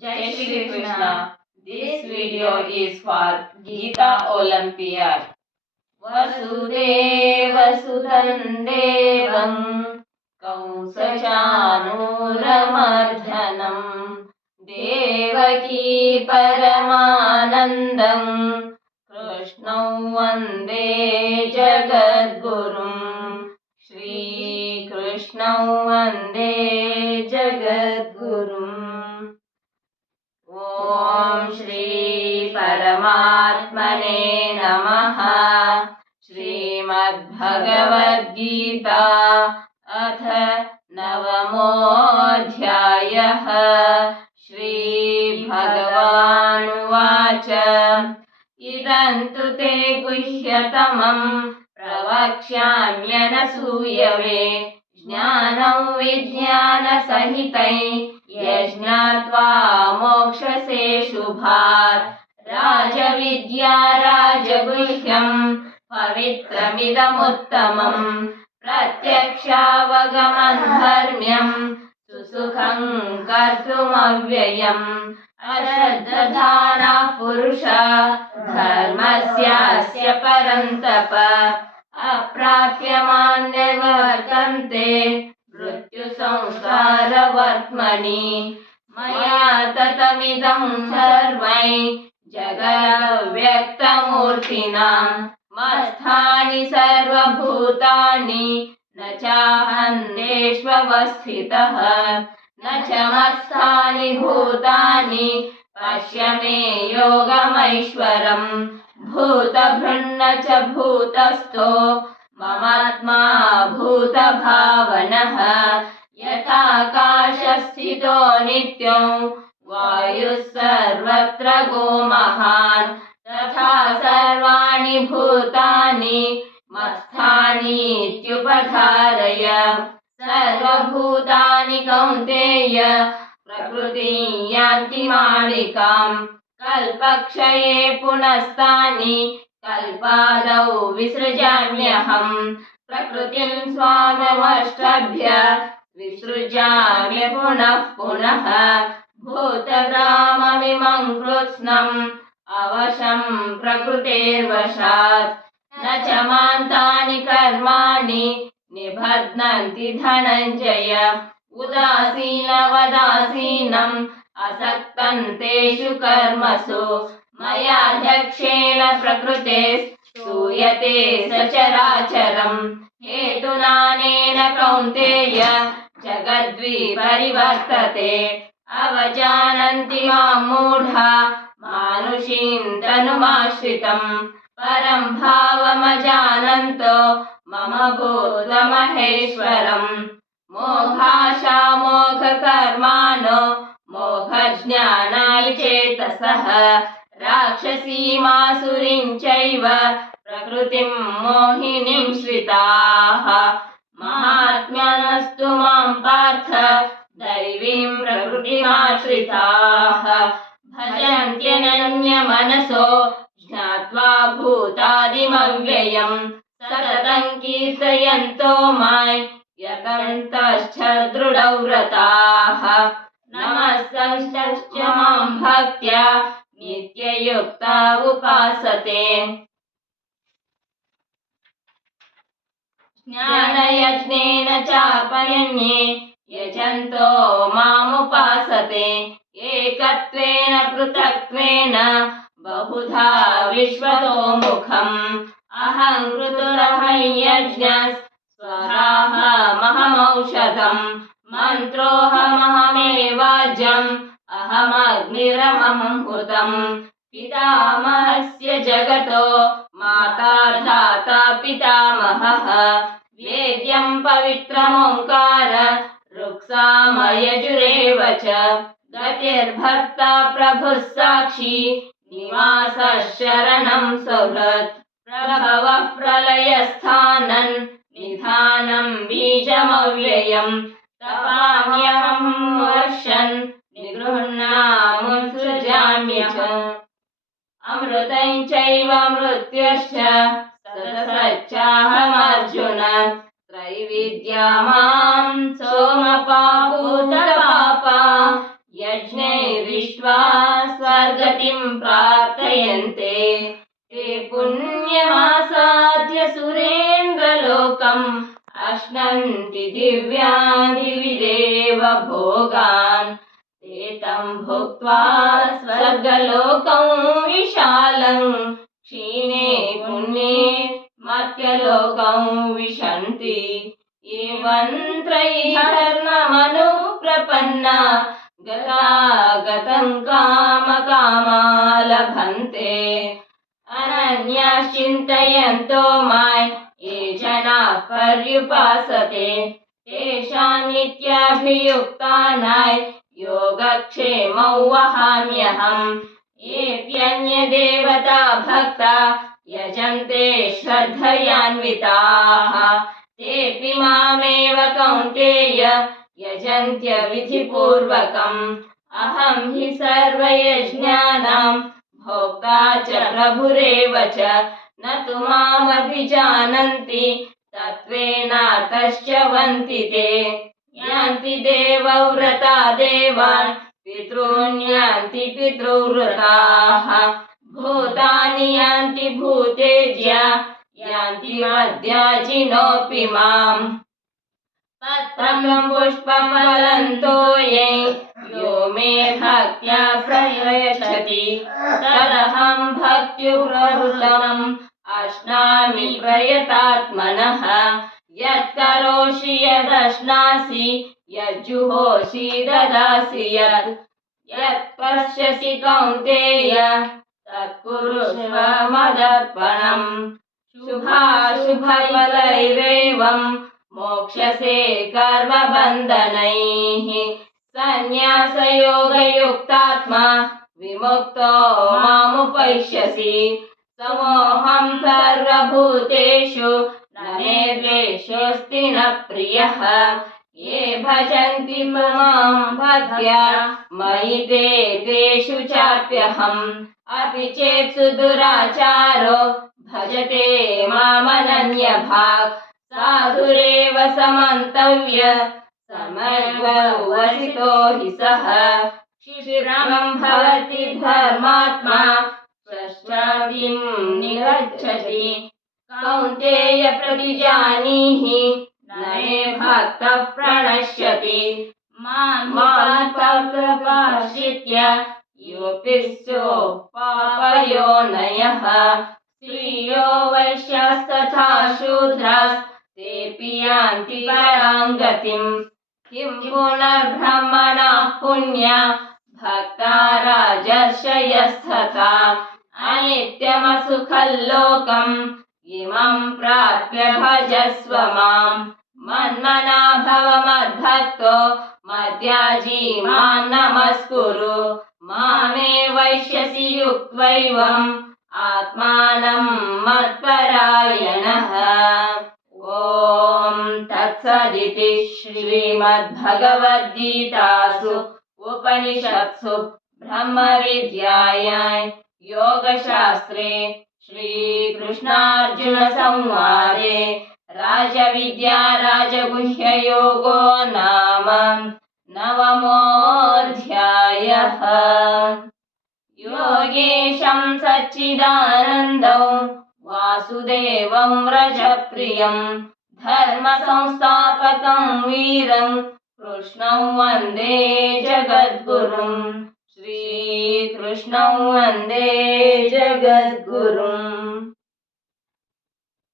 Jai Shri Krishna. This video is for Gita Olympiad. Vasudevasutan Devam Kausachanuramardanam Devaki Paramanandam Krishnam Vande Jagadgurum Shri Krishnam Vande Jagadgurum. ओम श्री परमात्मने नमः। श्रीमद्भगवद्गीता अथ नवमोऽध्यायः। श्रीभगवानुवाच इदं तु ते गुह्यतमं प्रवक्ष्याम्यनसूयवे ज्ञानं विज्ञानसहितं यज्ञात्वा मोक्षसे शुभात्। राजविद्या राजगुह्यं पवित्रमिदमुत्तमं प्रत्यक्षावगमं धर्म्यं सुसुखं कर्तुमव्ययम्। अश्रद्धधानः पुरुषा धर्मस्यास्य परन्तप अप्राप्यमान्यवर्तन्ते मृत्युसंसारवर्त्मनि। मया ततमिदं सर्वं जगदव्यक्तमूर्तिना मत्स्थानि सर्वभूतानि न चाहन्येष्वस्थितः न च मत्स्थानि भूतानि पश्य मे योगमैश्वरम्। भूतभृन्न च भूतस्थो ममात्मा भूतभावनः यथाकाशस्थितो नित्यो वायुः सर्वत्र गोमहान् तथा सर्वाणि भूतानि मत्स्थानीत्युपधारय। सर्वभूतानि कौन्तेय प्रकृतिं यान्ति माणिकाम् कल्पक्षये पुनस्तानि कल्पादौ विसृजाम्यहम्। प्रकृतिं स्वामवष्टभ्य विसृजाम्य पुनः पुनः। भूतग्राममिमं कृत्स्नम् अवशं प्रकृतेर्वशात् न च मान्तानि कर्माणि निबध्नन्ति धनञ्जय। उदासीनवदासीनम् असक्तं तेषु कर्मसु मयाध्यक्षेण प्रकृतेः स्तूयते सचराचरम्। हेतुनानेन कौन्तेय जगद्विपरिवर्तते अवजानन्ति मां मूढा मानुषीं तनुमाश्रितम् परं भावमजानन्तो मम भूतमहेश्वरम्। मोघाशामोघकर्माणो मोघज्ञानाविचेतसः राक्षसीमासुरीं चैव प्रकृतिं मोहिनीं श्रिताः। महात्मनस्तु मां पार्थ दैवीं प्रकृतिमाश्रिताः भजन्त्यनन्यमनसो ज्ञात्वा भूतादिमव्ययम् सततं कीर्तयन्तो मां यतन्तश्च दृढव्रताः। नमस्तश्च मां भक्त्या नित्ययुक्ता उपासते। ज्ञानयज्ञेन चापरण्ये यजन्तो मामुपासते एकत्वेन पृथक्त्वेन बहुधा विश्वतोमुखम्। अहं क्रतुरहं यज्ञः स्वधाहमहमौषधम् मन्त्रोऽहमहमेवाज्यम् अहमग्निरहमं हुतम्। पितामहस्य जगतो माता धाता पितामहः वेद्यं पवित्रमोङ्कार ऋक्सामयजुरेव च। गतिर्भर्ता प्रभुः साक्षी निवासः शरणं सुहृत्। प्रभवः प्रलयस्थानं निधानं बीजमव्ययम्। तपाम्यहं वर्षन् निगृह्णामुत्सृजाम्य च। अमृतं चैव मृत्युश्च सततश्चाहमर्जुन। त्रैविद्या मां सोमपापूतपापा यज्ञैरिष्ट्वा स्वर्गतिं प्रार्थयन्ते ते पुण्यमासाद्य सुरेन्द्रलोकम् अश्नन्ति दिव्यान् दिवि देव भोगान् ते तं भुक्त्वा स्वर्गलोकं विशालं क्षीणे पुण्ये मर्त्यलोकं विशन्ति एवं त्रयी धर्ममनुप्रपन्ना गतागतं कामकामा लभन्ते अनन्याश्चिन्तयन्तो मां ये जनाः पर्युपासते तेषां नित्याभियुक्तानां योगक्षेमौ वहाम्यहम् येऽप्यन्यदेवता भक्ता यजन्ते श्रद्धयान्विताः तेऽपि मामेव कौन्तेय यजन्त्य विधिपूर्वकम् अहं हि सर्वयज्ञानां भोक्ता च प्रभुरेव च न तु मामभिजानन्ति तत्त्वेनातश्च वन्ति ते यान्ति देवव्रता देवान् पितॄन् यान्ति पितृव्रताः भूतानि यान्ति भूतेज्या यान्ति मद्याजिनोऽपि माम् पत्रं पुष्पं फलं तोये यो मे भक्त्या प्रयच्छति तदहं भक्त्युप्रवृत्तम् अश्नामि प्रयतात्मनः यत्करोषि यदश्नासि यज्जुहोषि ददासि यत्पश्यसि कौन्तेय तत्कुरुष्व मदर्पणम् शुभाशुभफलैरेवं मोक्षसे कर्मबन्धनैः सन्न्यासयोगयुक्तात्मा विमुक्तो मामुपैष्यसि समोऽहं सर्वभूतेषु न मे द्वेषोऽस्ति न प्रियः ये भजन्ति मां भक्त्या मयि ते तेषु चाप्यहम् अपि चेत् सुदुराचारो भजते मामनन्यभाक् साधुरेव समन्तव्य समग्रवसितो हि सः क्षिप्रं भवति धर्मात्मा स्रष्टादिं निगच्छति कौन्तेय प्रतिजानीहि न मे भक्तः प्रणश्यति मां भक्तपाश्रित्य योऽपि पापयोनयः स्त्रियो वैश्यास्तथा शूद्रास्तेऽपि यान्ति परां गतिम् किं पुनर्ब्रह्मणः पुण्या भक्ता राजर्षयस्तथा अनित्यमसुखल्लोकम् इमं प्राप्य भजस्व मां मन्मना भव मद्भक्तो मद्याजी मां नमस्कुरु मामे वैश्यसि युक्त्वैवम् आत्मानं मत्परायणः ॐ तत्सदिति श्रीमद्भगवद्गीतासु उपनिषत्सु ब्रह्मविद्यायां योगशास्त्रे श्रीकृष्णार्जुनसंवादे राजविद्या राजगुह्ययोगो नाम 9मोऽध्यायः। योगेशं सच्चिदानन्दं वासुदेवं व्रजप्रियं धर्मसंस्थापकं वीरं कृष्णं वन्दे जगद्गुरुं श्रीकृष्णं वन्दे जगद्गुरुम्।